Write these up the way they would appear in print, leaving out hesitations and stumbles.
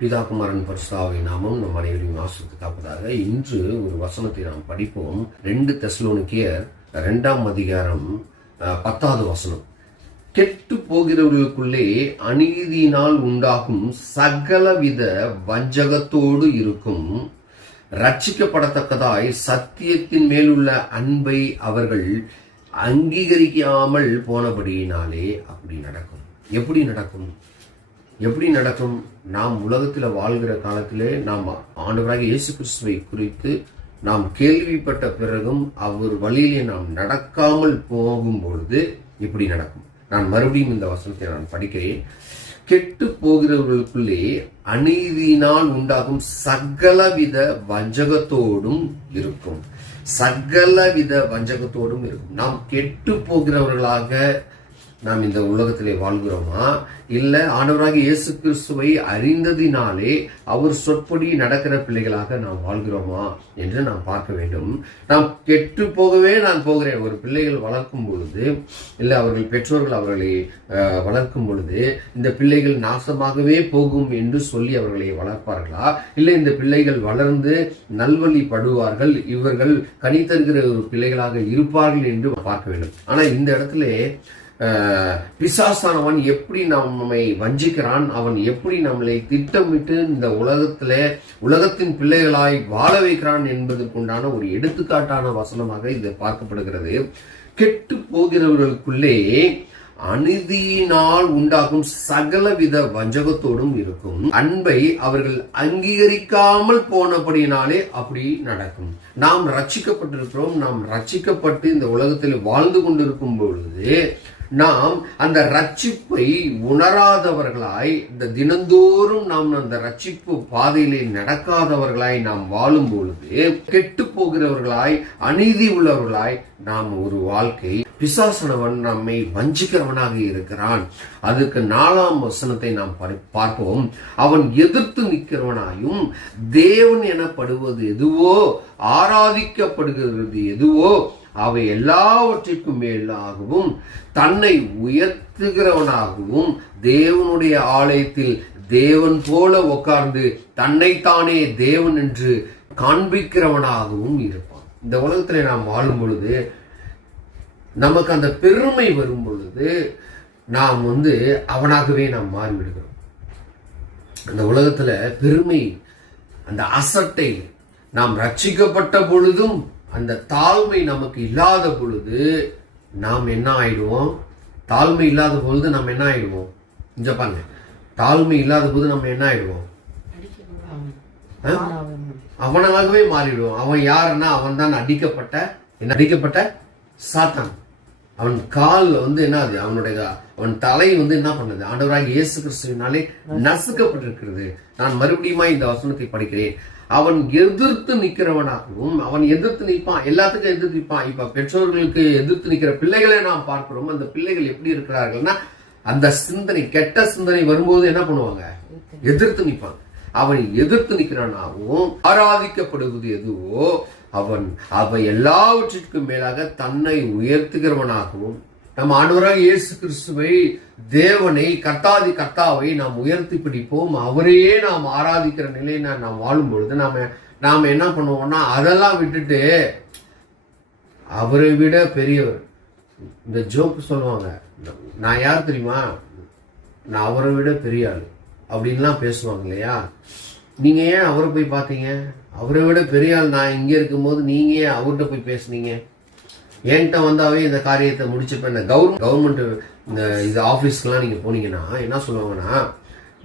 பிதாகுமாரன் பரிசுத்தாவின் நாமம் நம் அனைவரையும் ஆசீர்வதிப்பதாக. இன்று ஒரு வசனத்தை நாம் படிப்போம். 2 தெசலோனிக்கேயர் 2ஆம் அதிகாரம் 10வது வசனம். கெட்டு போகிறவர்களுக்குள்ளே அநீதியினால் உண்டாகும் சகலவித வஞ்சகத்தோடு இருக்கும், ரட்சிக்கப்படத்தக்கதாய் சத்தியத்தின் மேலுள்ள அன்பை அவர்கள் அங்கீகரிக்காமல் போனபடியினாலே அப்படி நடக்கும். எப்படி நடக்கும்? நாம் உலகத்தில் வாழ்கிற காலத்திலே நாம் ஆண்டவராகிய இயேசு கிறிஸ்துவை குறித்து நாம் கேள்விப்பட்ட பிறகும் அவர் வழியிலே நாம் நடக்காமல் போகும் பொழுது இப்படி நடக்கும். நான் மறுபடியும் இந்த வசனத்தை நான் படிக்கிறேன். கெட்டு போகிறவர்களுக்குள்ளே அநீதியினால் உண்டாகும் சகலவித வஞ்சகத்தோடும் இருக்கும். நாம் கெட்டு போகிறவர்களாக நாம் இந்த உலகத்திலே வாழ்கிறோமா, இல்ல ஆண்டவராகிய இயேசு கிறிஸ்துவை அறிந்ததினாலே அவர் சொற்படி நடக்கிற பிள்ளைகளாக நாம் வாழ்கிறோமா என்று நாம் பார்க்க வேண்டும். நாம் கெட்டு போகவே நான் போகிறேன். ஒரு பிள்ளைகள் வளர்க்கும் பொழுது, இல்ல அவர்கள் பெற்றோர்கள் அவர்களை வளர்க்கும் பொழுது இந்த பிள்ளைகள் நாசமாகவே போகும் என்று சொல்லி அவர்களை வளர்ப்பார்களா, இல்லை இந்த பிள்ளைகள் வளர்ந்து நல்வழி படுவார்கள், இவர்கள் கனி தருகிற ஒரு பிள்ளைகளாக இருப்பார்கள் என்று பார்க்க வேண்டும். ஆனா இந்த இடத்துல பிசாசானவன் எப்படி நம்மை வஞ்சிக்கிறான், அவன் எப்படி நம்மளை திட்டமிட்டு இந்த உலகத்தின் பிள்ளைகளாய் வாழ வைக்கிறான் என்பதற்குண்டான ஒரு எடுத்துக்காட்டான வசனமாக இது பார்க்கப்படுகிறது. கெட்டு போகிறவர்களுக்குள்ளே அநீதியினால் உண்டாகும் சகலவித வஞ்சகத்தோடும் இருக்கும், அன்பை அவர்கள் அங்கீகரிக்காமல் போனபடியினாலே அப்படி நடக்கும். நாம் ரட்சிக்கப்பட்டிருக்கிறோம். நாம் ரட்சிக்கப்பட்டு இந்த உலகத்தில் வாழ்ந்து கொண்டிருக்கும் பொழுது நாம் அந்த ரட்சிப்பை உணராதவர்களாய், இந்த தினந்தோறும் நாம் அந்த ரட்சிப்பு பாதையிலே நடக்காதவர்களாய் நாம் வாழும் பொழுது கெட்டு போகிறவர்களாய், அநீதி உள்ளவர்களாய் நாம் ஒரு வாழ்க்கை, பிசாசனவன் நம்மை வஞ்சிக்கிறவனாக இருக்கிறான். அதுக்கு 4ஆம் வசனத்தை நாம் பார்ப்போம். அவன் எதிர்த்து நிற்கிறவனாயும், தேவன் எனப்படுவது எதுவோ, ஆராதிக்கப்படுகிறது எதுவோ அவை எல்லாவற்றிற்கும் மேலாகவும் தன்னை உயர்த்துகிறவனாகவும், தேவனுடைய ஆலயத்தில் தேவன் போல உட்கார்ந்து தன்னைத்தானே தேவன் என்று காண்பிக்கிறவனாகவும் இருப்பான். இந்த உலகத்திலே நாம் வாழும் பொழுது நமக்கு அந்த பெருமை வரும் பொழுது நாம் அவனாகவே நாம் மாறிவிடுகிறோம். அந்த உலகத்துல பெருமை, அந்த அசட்டை, நாம் ரட்சிக்கப்பட்ட பொழுதும் அந்த தாழ்மை நமக்கு இல்லாத பொழுது நாம் என்ன ஆயிடுவோம்? தாழ்மை இல்லாத பொழுது நம்ம என்ன ஆயிடுவோம்? இங்க பாருங்க, தாழ்மை இல்லாத போது நம்ம என்ன ஆயிடுவோம்? அவனாகவே மாறிடுவோம். அவன் யாருன்னா அவன் தான் அடிக்கப்பட்ட சாத்தான். அவன் கால் என்னது, அவன் தலை என்ன பண்ணது? ஆண்டவராகிய இயேசு கிறிஸ்துவினாலே நசுக்கப்பட்டிருக்கிறது. நான் மறுபடியும் இந்த வசனத்தை படிக்கிறேன். அவன் எதிர்த்து நிற்கிறவனாகவும், அவன் எதிர்த்து நிற்பான், எல்லாத்துக்கும் எதிர்த்து நிற்பான். இப்ப பெற்றோர்களுக்கு எதிர்த்து நிற்கிற பிள்ளைகளை நாம் பார்க்கிறோம். அந்த பிள்ளைகள் எப்படி இருக்கிறார்கள்னா, அந்த சிந்தனை, கெட்ட சிந்தனை வரும்போது என்ன பண்ணுவாங்க? எதிர்த்து நிற்பான். அவன் எதிர்த்து நிற்கிறானாகவும், ஆராதிக்கப்படுவது எதுவோ அவை எல்லாவற்றிற்கும் மேலாக தன்னை உயர்த்துகிறவனாகவும், நம்ம ஆண்டவராகிய இயேசு கிறிஸ்துவை, தேவனை, கர்த்தாவை நாம் உயர்த்தி பிடிப்போம். அவரையே நாம் ஆராதிக்கிற நிலையை நாம் வாழும் பொழுது நாம என்ன பண்ணுவோம்னா, அதெல்லாம் விட்டுட்டு அவரை விட பெரியவர், இந்த ஜோக்கு சொல்லுவாங்க, நான் யார் தெரியுமா, நான் அவரை விட பெரிய ஆள் அப்படின்லாம் பேசுவாங்க இல்லையா? நீங்க ஏன் அவரை போய் பார்த்தீங்க? அவரை விட பெரிய ஆள் நான் இங்க இருக்கும் போது நீங்க ஏன் அவர்கிட்ட போய் பேசுனீங்க? என்கிட்ட வந்தாவே இந்த காரியத்தை முடிச்சுப்பேன். இந்த கவர்மெண்ட் இந்த இது ஆஃபீஸ்க்கெல்லாம் நீங்கள் போனீங்கன்னா என்ன சொல்லுவாங்கன்னா,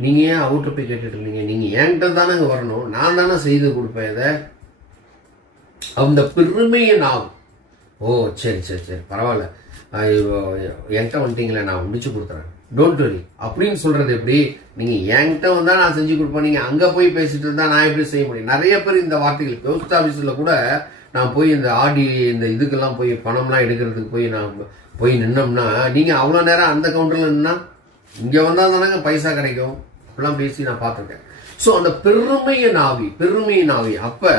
நீங்கள் ஏன் அவர்கிட்ட போய் கேட்டுட்டு இருந்தீங்க? நீங்கள் என்கிட்ட தானே இங்கே வரணும், நான் தானே செய்து கொடுப்பேன். இதை அந்த பெருமையை நான், ஓ சரி பரவாயில்ல, என்கிட்ட வந்துட்டீங்களே, நான் முடிச்சு கொடுத்துறேன், டோன்ட் வரி அப்படின்னு சொல்றது எப்படி? நீங்கள் என்கிட்ட வந்தால் நான் செஞ்சு கொடுப்பேன், நீங்கள் அங்கே போய் பேசிட்டு இருந்தால் நான் எப்படி செய்ய முடியும்? நிறைய பேர் இந்த வார்த்தைகள், போஸ்ட் ஆஃபீஸில் கூட நான் போய் இந்த இந்த இதுக்கெல்லாம் போய் பணம்லாம் எடுக்கிறதுக்கு நான் போய் நின்னோம்னா, நீங்கள் அவ்வளோ நேரம் அந்த கவுண்டரில் நின்னா இங்கே வந்தால் தானங்க பைசா கிடைக்கும், அப்படிலாம் பேசி நான் பார்த்துருக்கேன். ஸோ அந்த பெருமையின் ஆவி அப்ப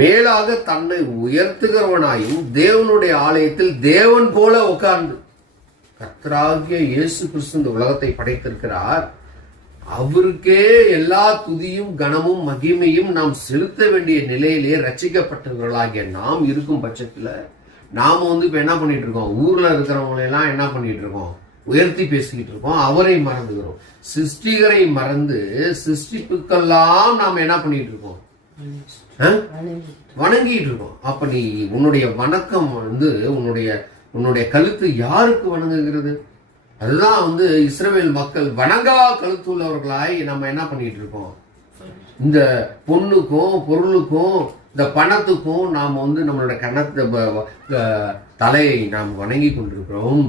மேலாக தன்னை உயர்த்துகிறவனாயும், தேவனுடைய ஆலயத்தில் தேவன் போல உட்கார்ந்து, கர்த்தராகிய இயேசு கிறிஸ்து இந்த உலகத்தை படைத்திருக்கிறார். அவருக்கே எல்லா துதியும் கனமும் மகிமையும் நாம் செலுத்த வேண்டிய நிலையிலே ரட்சிக்கப்பட்டவர்களாகிய நாம் இருக்கும் பட்சத்துல நாம வந்து இப்ப என்ன பண்ணிட்டு இருக்கோம், ஊர்ல இருக்கிறவங்களை எல்லாம் என்ன பண்ணிட்டு இருக்கோம், உயர்த்தி பேசிக்கிட்டு இருக்கோம். அவரை மறந்துகிறோம். சிருஷ்டிகரை மறந்து சிருஷ்டிப்புக்கெல்லாம் நாம என்ன பண்ணிட்டு இருக்கோம், வணங்கிட்டு இருக்கோம். அப்ப நீ உன்னுடைய வணக்கம் வந்து உன்னுடைய கழுத்து யாருக்கு வணங்குகிறது? அதுதான் வந்து இஸ்ரவேல் மக்கள் வணங்கா கழுத்து உள்ளவர்களாய் நம்ம என்ன பண்ணிட்டு இருக்கோம். இந்த பொண்ணுக்கும் பொருளுக்கும் இந்த பணத்துக்கும் நாம் வந்து நம்மளுடைய கணத்தை தலையை நாம் வணங்கி கொண்டிருக்கிறோம்.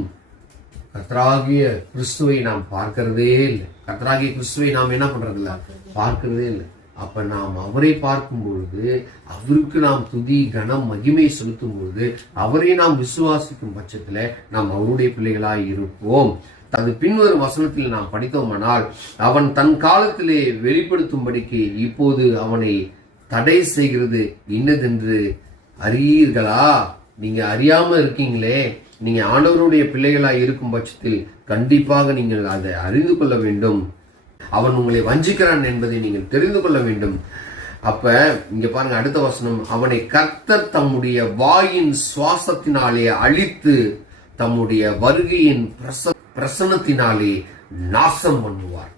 கர்த்தராகிய கிறிஸ்துவை நாம் பார்க்கிறதே இல்லை. கர்த்தராகிய கிறிஸ்துவை நாம் என்ன பண்றது இல்லை, பார்க்கிறதே இல்லை. அப்ப நாம் அவரை பார்க்கும் பொழுது, அவருக்கு நாம் துதி கனம் மகிமை செலுத்தும் பொழுது, அவரை நாம் விசுவாசிக்கும் பட்சத்துல நாம் அவருடைய பிள்ளைகளாய் இருப்போம். அது பின்வரும் வசனத்தில் நாம் படித்தோமானால், அவன் தன் காலத்திலே வெளிப்படுத்தும்படிக்கு இப்போது அவனை தடை செய்கிறது இன்னதென்று அறியீர்களா? நீங்க அறியாம இருக்கீங்களே. நீங்க ஆண்டவருடைய பிள்ளைகளாய் இருக்கும் பட்சத்தில் கண்டிப்பாக நீங்கள் அதை அறிந்து கொள்ள வேண்டும். அவன் உங்களை வஞ்சிக்கிறான் என்பதை நீங்கள் தெரிந்து கொள்ள வேண்டும். அப்ப இங்க பாருங்க, அடுத்த வசனம், அவனை கர்த்தர் தம்முடைய வாயின் சுவாசத்தினாலே அழித்து தம்முடைய வருகையின் பிரசன்னத்தினாலே நாசம் பண்ணுவார்.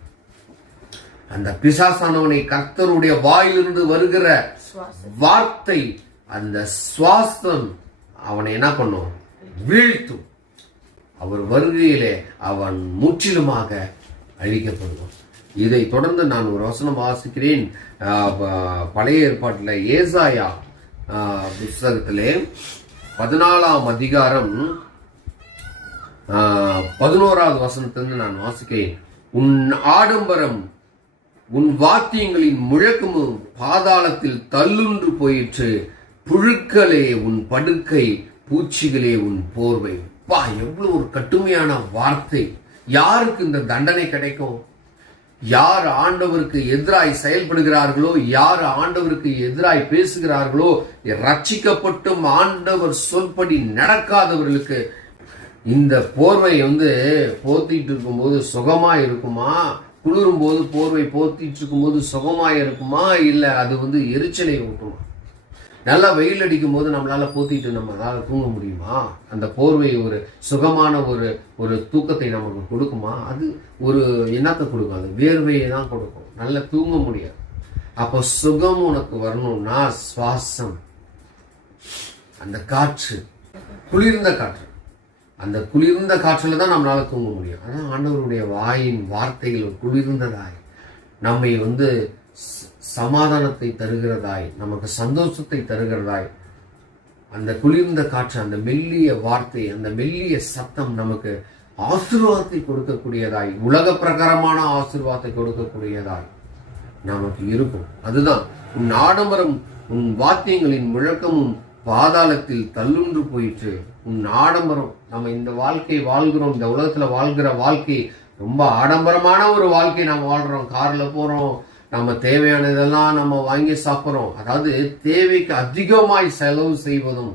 அந்த பிசாசானவனை கர்த்தருடைய வாயிலிருந்து வருகிற வார்த்தை, அந்த சுவாசம் அவனை என்ன பண்ணும், வீழ்த்தும். அவர் வருகையிலே அவன் முற்றிலுமாக அழிக்கப்படுவான். இதை தொடர்ந்து நான் ஒரு வசனம் வாசிக்கிறேன். பழைய ஏற்பாட்டில் ஏசாயா புஸ்தகத்திலே 14ஆம் அதிகாரம் 11வது வசனத்திலிருந்து நான் வாசிக்கிறேன். உன் ஆடம்பரம் உன் வாத்தியங்களின் முழக்கமும் பாதாளத்தில் தள்ளுன்று போயிற்று. புழுக்களே உன் படுக்கை, பூச்சிகளே உன் போர்வை. பா, எவ்வளவு ஒரு கடுமையான வார்த்தை. யாருக்கு இந்த தண்டனை கிடைக்கும்? யார் ஆண்டவருக்கு எதிராய் செயல்படுகிறார்களோ, யார் ஆண்டவருக்கு எதிராய் பேசுகிறார்களோ, ரட்சிக்கப்பட்டும் ஆண்டவர் சொல்படி நடக்காதவர்களுக்கு இந்த போர்வை வந்து போத்திட்டு இருக்கும்போது சுகமா இருக்குமா? குளிரும் போது போர்வை போத்திட்டு இருக்கும்போது சுகமா இருக்குமா? இல்ல அது வந்து எரிச்சலை ஊட்டுமா? நல்லா வெயில் அடிக்கும் போது நம்மளால போத்திட்டு நம்மளால தூங்க முடியுமா? அந்த போர்வை ஒரு சுகமான ஒரு தூக்கத்தை நமக்கு கொடுக்குமா? அது ஒரு என்னத்தை கொடுக்கும்? அது வேர்வையை தான் கொடுக்கும். நல்லா தூங்க முடியாது. அப்போ சுகம் உனக்கு வரணும்னா சுவாசம், அந்த காற்று, குளிர்ந்த காற்று, அந்த குளிர்ந்த காற்றுல தான் நம்மளால தூங்க முடியும். அதான் ஆண்டவருடைய வாயின் வார்த்தைகள் குளிர்ந்ததாய் நம்மை வந்து சமாதானத்தை தருகிறதாய், நமக்கு சந்தோஷத்தை தருகிறதாய், அந்த குளிர்ந்த காற்று, அந்த மெல்லிய வார்த்தை, அந்த மெல்லிய சத்தம் நமக்கு ஆசீர்வாதத்தை கொடுக்கக்கூடியதாய், உலக பிரகாரமான ஆசீர்வாதத்தை கொடுக்கக்கூடியதாய் நமக்கு இருக்கும். அதுதான் உன் ஆடம்பரம் உன் வாத்தியங்களின் முழக்கமும் பாதாளத்தில் தள்ளுன்று போயிற்று. உன் ஆடம்பரம், நம்ம இந்த வாழ்க்கை வாழ்கிறோம், இந்த உலகத்துல வாழ்கிற வாழ்க்கை ரொம்ப ஆடம்பரமான ஒரு வாழ்க்கை நாம் வாழ்றோம். கார்ல போறோம், நம்ம தேவையானதெல்லாம் நம்ம வாங்கி சாப்பிட்றோம். அதாவது தேவைக்கு அதிகமாய் செலவு செய்வதும்,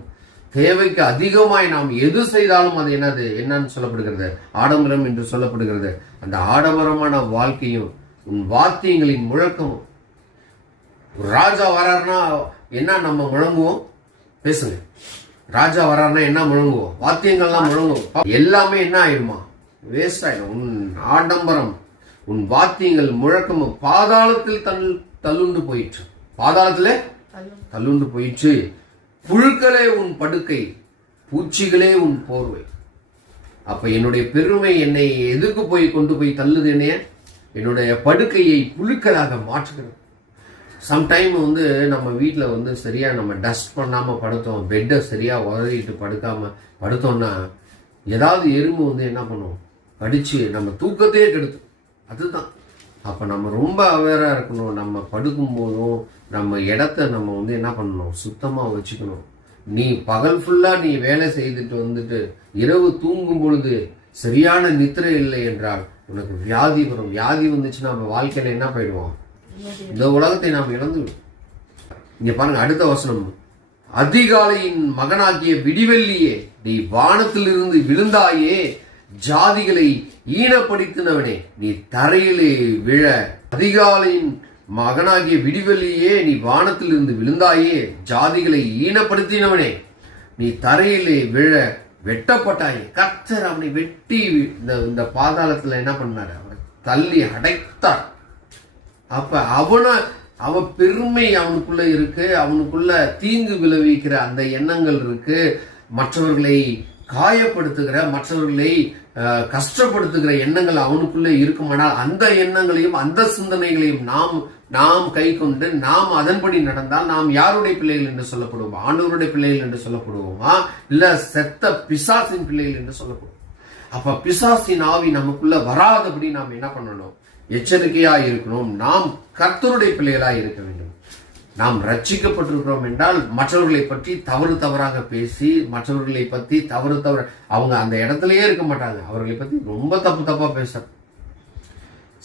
தேவைக்கு அதிகமாய் நாம் எது செய்தாலும் அது என்னன்னு சொல்லப்படுகிறது, ஆடம்பரம் என்று சொல்லப்படுகிறது. அந்த ஆடம்பரமான வாழ்க்கையும் உன் வாத்தியங்களின் முழக்கமும். ஒரு ராஜா வராருன்னா என்ன நம்ம முழங்குவோம்? பேசுங்க. ராஜா வராருன்னா என்ன முழங்குவோம்? வாத்தியங்கள்லாம் முழங்குவோம். எல்லாமே என்ன ஆயிடுமா? வேஸ்ட் ஆயிடும். உன் ஆடம்பரம் உன் வாத்தியங்கள் முழக்கமும் பாதாளத்தில் தள்ளுண்டு போயிற்று. பாதாளத்துல தள்ளுண்டு போயிற்று. புழுக்களே உன் படுக்கை, பூச்சிகளே உன் போர்வை. அப்ப என்னுடைய பெருமை என்னை எதுக்கு போய் கொண்டு போய் தள்ளுது? என்னுடைய படுக்கையை புழுக்களாக மாற்றுகிறது. சம்டைம் வந்து நம்ம வீட்டில் வந்து சரியா நம்ம டஸ்ட் பண்ணாம படுத்தோம், பெட்டை சரியா உதறிட்டு படுத்தோம்னா ஏதாவது எறும்பு வந்து என்ன பண்ணும், கடிச்சு நம்ம தூக்கத்தையே கெடுத்து. அதுதான். அப்ப நம்ம ரொம்ப அவேரா இருக்கணும். நம்ம படுக்கும் போதும் நம்ம இடத்த நம்ம வந்து என்ன பண்ணணும், சுத்தமா வச்சுக்கணும். நீ பகல் ஃபுல்லா நீ வேலை செய்துட்டு வந்துட்டு இரவு தூங்கும் பொழுது சரியான நித்திரை இல்லை என்றால் உனக்கு வியாதி வரும். வியாதி வந்துச்சுன்னா நம்ம வாழ்க்கையில என்ன போயிடுவோம், இந்த உலகத்தை நாம் இழந்து. இங்க பாருங்க அடுத்த வசனம், அதிகாலையின் மகனாகிய விடிவெள்ளியே, நீ வானத்திலிருந்து விழுந்தாயே, ஜாதிகளை ஈனப்படுத்தினவனே, நீ தரையிலே விழ. அதிகாலையின் மகனாகிய விடிவெளியே, நீ வானத்திலிருந்து விழுந்தாயே. ஜாதிகளை ஈனப்படுத்தினவனே, நீ தரையிலே விழ வெட்டப்பட்டாயே. கர்த்தர் அவனை வெட்டி இந்த பாதாளத்துல என்ன பண்ணாரு? அவனை தள்ளி அடைத்தார். அப்ப அவன் பெருமை அவனுக்குள்ள இருக்கு, அவனுக்குள்ள தீங்கு விளைவிக்கிற அந்த எண்ணங்கள் இருக்கு, மற்றவர்களை காயப்படுத்துகிற, மற்றவர்களை கஷ்டப்படுத்துகிற எண்ணங்கள் அவனுக்குள்ள இருக்குமானால் அந்த எண்ணங்களையும் அந்த சிந்தனைகளையும் நாம் கை கொண்டு நாம் அதன்படி நடந்தால் நாம் யாருடைய பிள்ளைகள் என்று சொல்லப்படுவோம்? ஆண்டவருடைய பிள்ளைகள் என்று சொல்லப்படுவோமா, இல்ல செத்த பிசாசின் பிள்ளைகள் என்று சொல்லப்படுவோம்? அப்ப பிசாசின் ஆவி நமக்குள்ள வராதபடி நாம் என்ன பண்ணணும்? எச்சரிக்கையா இருக்கணும். நாம் கர்த்தருடைய பிள்ளைகளாய் இருக்க வேண்டும். நாம் ரட்சிக்கப்பட்டிருக்கிறோம் என்றால் மற்றவர்களை பற்றி தவறாக பேசி, மற்றவர்களை பற்றி அவங்க அந்த இடத்துலயே இருக்க மாட்டாங்க. அவர்களை பத்தி ரொம்ப தப்பா பேசுறாங்க.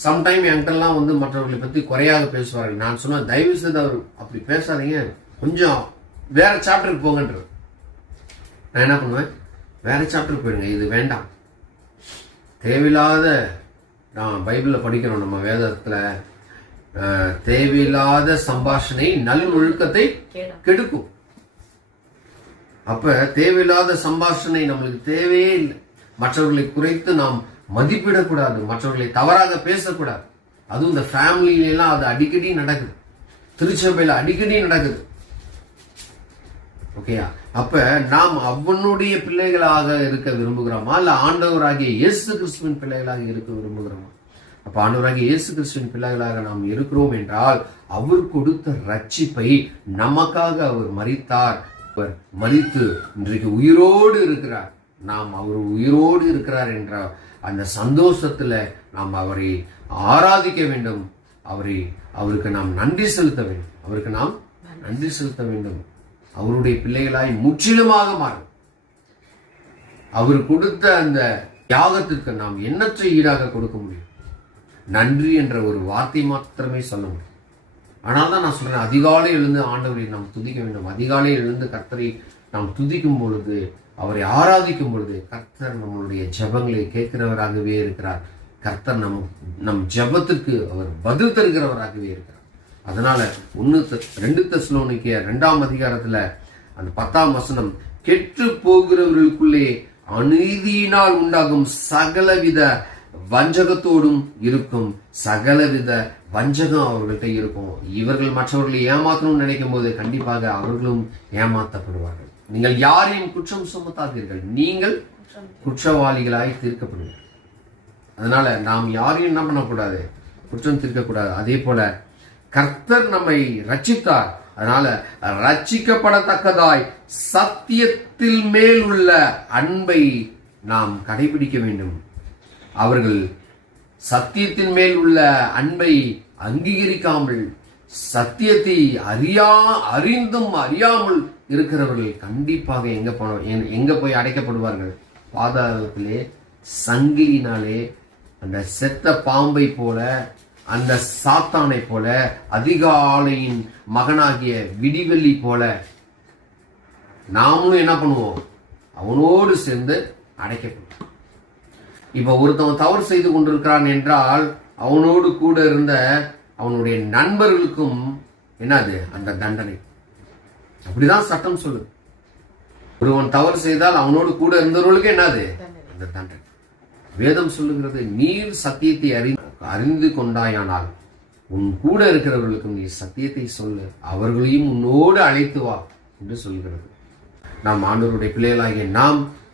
சம்டைம் என்கிட்டலாம் மற்றவர்களை பத்தி குறையாக பேசுவார்கள். நான் சொன்ன தயவு செய்து அவர் அப்படி பேசாதீங்க, கொஞ்சம் வேற சாப்டருக்கு போங்கன்ற. நான் என்ன பண்ணுவேன்? வேற சாப்டருக்கு போயிடுங்க, இது வேண்டாம். தேவையில்லாத, நான் பைபிள்ல படிக்கிறோம், நம்ம வேதத்துல தேவையில்லாத சம்பாஷணை நல் ஒழுக்கத்தை கெடுக்கும். அப்ப தேவையில்லாத சம்பாஷணை நம்மளுக்கு தேவையே இல்லை. மற்றவர்களை குறைத்து நாம் மதிப்பிடக்கூடாது, மற்றவர்களை தவறாக பேசக்கூடாது. அதுவும் இந்த ஃபேமிலியில எல்லாம் அது அடிக்கடி நடக்குது, திருச்சபையில அடிக்கடி நடக்குது. ஓகேயா? அப்ப நாம் அவனுடைய பிள்ளைகளாக இருக்க விரும்புகிறோமா, இல்ல ஆண்டவராகிய இயேசு கிறிஸ்துவின் பிள்ளைகளாக இருக்க விரும்புகிறோமா? அப்ப ஆண்டவராகிய இயேசு கிறிஸ்துவின் பிள்ளைகளாக நாம் இருக்கிறோம் என்றால் அவர் கொடுத்த ரட்சிப்பை நமக்காக அவர் மரித்தார். அவர் மரித்து இன்றைக்கு உயிரோடு இருக்கிறார். நாம் அவர் உயிரோடு இருக்கிறார் என்ற அந்த சந்தோஷத்துல நாம் அவரை ஆராதிக்க வேண்டும். அவருக்கு நாம் நன்றி செலுத்த வேண்டும். அவருக்கு நாம் நன்றி செலுத்த வேண்டும். அவருடைய பிள்ளைகளாய் முற்றிலுமாக மாறும். அவர் கொடுத்த அந்த தியாகத்திற்கு நாம் எண்ணற்ற ஈடாக கொடுக்க முடியும். நன்றி என்ற ஒரு வார்த்தை மாத்திரமே சொல்ல முடியும். ஆனால் தான் நான் சொல்றேன், அதிகாலை எழுந்து ஆண்டவரை நாம் துதிக்க வேண்டும். அதிகாலை எழுந்து கர்த்தரை நாம் துதிக்கும் பொழுது, அவரை ஆராதிக்கும் பொழுது, கர்த்தர் நம்மளுடைய ஜெபங்களை கேட்கிறவராகவே இருக்கிறார். கர்த்தர் நம் ஜெபத்துக்கு அவர் பதில் தருகிறவராகவே இருக்கிறார். அதனால 2 தெசலோனிக்கேயர் 2ஆம் அதிகாரத்துல அந்த 10ஆம் வசனம், கெட்டு போகிறவர்களுக்குள்ளே அநீதியினால் உண்டாகும் சகலவித வஞ்சகத்தோடும் இருக்கும். சகலவித வஞ்சகம் அவர்கள்ட்ட இருக்கும். இவர்கள் மற்றவர்களை ஏமாற்றணும்னு நினைக்கும் போது கண்டிப்பாக அவர்களும் ஏமாற்றப்படுவார்கள். நீங்கள் யாரையும் குற்றம் சுமத்தாதீர்கள், நீங்கள் குற்றவாளிகளாய் தீர்க்கப்படுவீர்கள். அதனால நாம் யாரையும் என்ன பண்ணக்கூடாது? குற்றம் தீர்க்கக்கூடாது. அதே போல கர்த்தர் நம்மை ரட்சித்தார். அதனால ரட்சிக்கப்படத்தக்கதாய் சத்தியத்தில் மேல் உள்ள அன்பை நாம் கடைபிடிக்க வேண்டும். அவர்கள் சத்தியத்தின் மேல் உள்ள அன்பை அங்கீகரிக்காமல், சத்தியத்தை அறிந்தும் அறியாமல் இருக்கிறவர்கள் கண்டிப்பாக எங்க போய் அடைக்கப்படுவார்கள்? பாதாளத்திலே சங்கிலினாலே, அந்த செத்த பாம்பை போல, அந்த சாத்தானை போல, அதிகாலையின் மகனாகிய விடிவெள்ளி போல நாமும் என்ன பண்ணுவோம்? அவனோடு சேர்ந்து அடைக்கப்படும். இப்ப ஒருத்தவன் தவறு செய்து கொண்டிருக்கிறான் என்றால் அவனோடு கூட இருந்த அவனுடைய நண்பர்களுக்கும் என்னது? அந்த தண்டனை. அப்படிதான் சட்டம் சொல்லுது. ஒருவன் தவறு செய்தால் அவனோடு கூட இருந்தவர்களுக்கு என்னது? அந்த தண்டனை. வேதம் சொல்லுகிறது, நீர் சத்தியத்தை அறிந்து கொண்டாயானால் உன் கூட இருக்கிறவர்களுக்கும் நீ சத்தியத்தை சொல்லு, அவர்களையும் உன்னோடு அழைத்து வா என்று சொல்கிறது. நாம் ஆண்டவருடைய பிள்ளைகளாகிய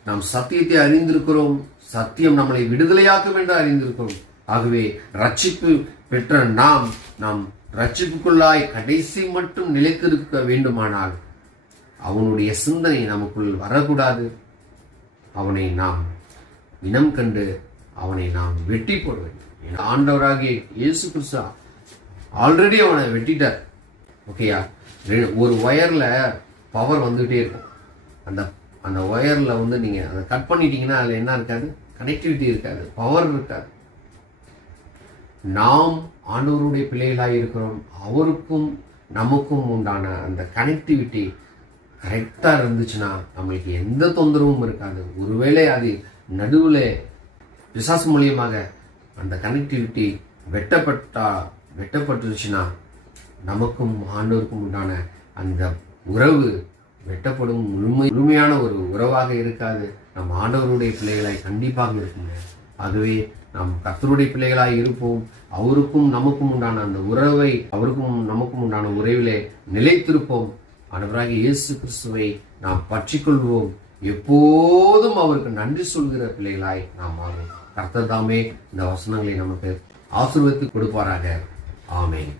நாம் சத்தியத்தை அறிந்திருக்கிறோம். சத்தியம் நம்மளை விடுதலையாக்கும் என்று அறிந்திருக்கிறோம். ஆகவே ரட்சிப்பு பெற்ற நாம் ரட்சிப்புக்குள்ளாய் கடைசி மட்டும் நிலைத்திருக்க வேண்டுமானால் அவனுடைய சிந்தனை நமக்குள் வரக்கூடாது. அவனை நாம் இனம் கண்டு அவனை நாம் வெட்டி போட வேண்டும். ஆண்டவராகிய இயேசு கிறிஸ்து ஆல்ரெடி அவனை வெட்டிட்டார். ஓகேயா? ஒரு ஒயர்ல பவர் வந்துகிட்டே இருக்கும். அந்த ஒயர்ல நீங்க அதை கட் பண்ணிட்டீங்கன்னா அதுல என்ன இருக்காது? கனெக்டிவிட்டி இருக்காது, பவர் இருக்காது. நாம் ஆண்டவருடைய பிள்ளைகளாக இருக்கிறோம். அவருக்கும் நமக்கும் உண்டான அந்த கனெக்டிவிட்டி கரெக்டா இருந்துச்சுன்னா நம்மளுக்கு எந்த தொந்தரவும் இருக்காது. ஒருவேளை அது நடுவில் பிசாசு மூலியமாக அந்த கனெக்டிவிட்டி வெட்டப்பட்டுருச்சுன்னா நமக்கும் ஆண்டவருக்கும் உண்டான அந்த உறவு வெட்டப்படும் முழுமையான ஒரு உறவாக இருக்காது. நம் ஆண்டவருடைய பிள்ளைகளாய் கண்டிப்பாக இருக்குங்க. ஆகவே நாம் கர்த்தருடைய பிள்ளைகளாய் இருப்போம். அவருக்கும் நமக்கும் உண்டான அந்த உறவை, அவருக்கும் நமக்கும் உண்டான உறவிலே நிலைத்திருப்போம். ஆண்டவராகிய இயேசு கிறிஸ்துவை நாம் பற்றிக்கொள்வோம். எப்போதும் அவருக்கு நன்றி சொல்கிற பிள்ளைகளாய் நாம் மாறுவோம். கர்த்தர் தாமே இந்த வசனங்களை நமக்கு ஆசீர்வதித்து கொடுப்பாராக. ஆமென்.